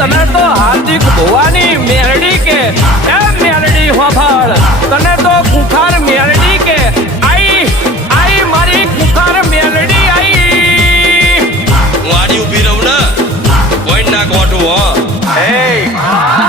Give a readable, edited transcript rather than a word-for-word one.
તને તો હાર્દિક ભુવાની મેરડી કે એ મેરડી હોભળ તને તો કુખાર મેરડી કે આઈ આઈ મારી કુખાર મેરડી આઈ વાડી ઊભી રહું ને કોઈ ના કોઠું હો એ